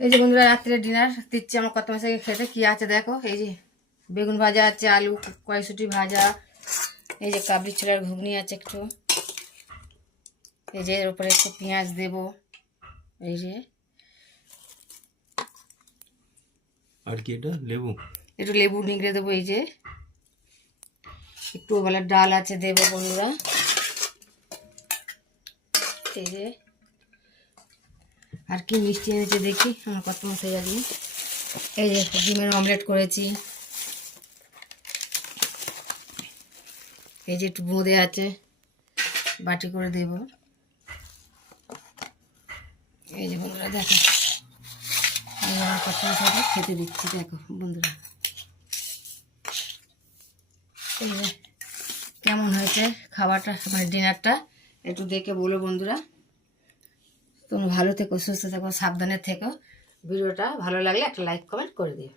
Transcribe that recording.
এই যে বন্ধুরা রাত্রে ডিনার দিচ্ছি আমার কত মাসে খেতে। কি আছে দেখো, এই যে বেগুন ভাজা আছে, আলু কড়াইশুঁটি ভাজা, এই যে কাবলি ছোলার ঘুগনি আছে একটু, এই যে এর উপরে একটু পেঁয়াজ দেব, এই যে আর কি এটা লেবু, একটু লেবু নিংড়ে দেবো, এই যে একটু ওবেলার ডাল আছে দেবো বন্ধুরা, এই যে আর কি মিষ্টি এনেছে দেখি আমার কত মাসে যাবি। এই যে ডিমের অমলেট করেছি, এই যে একটু বোঁদে আছে বাটি করে দেব। এই যে বন্ধুরা দেখো এই আমার কত মাসে খেতে দিচ্ছি দেখো বন্ধুরা। এই যে কেমন হয়েছে খাবারটা, মানে ডিনারটা একটু দেখে বলো বন্ধুরা। তোমরা ভালো থেকো, সুস্থ থেকো, সাবধানে থেকো। ভিডিওটা ভালো লাগলে একটা লাইক কমেন্ট করে দিও।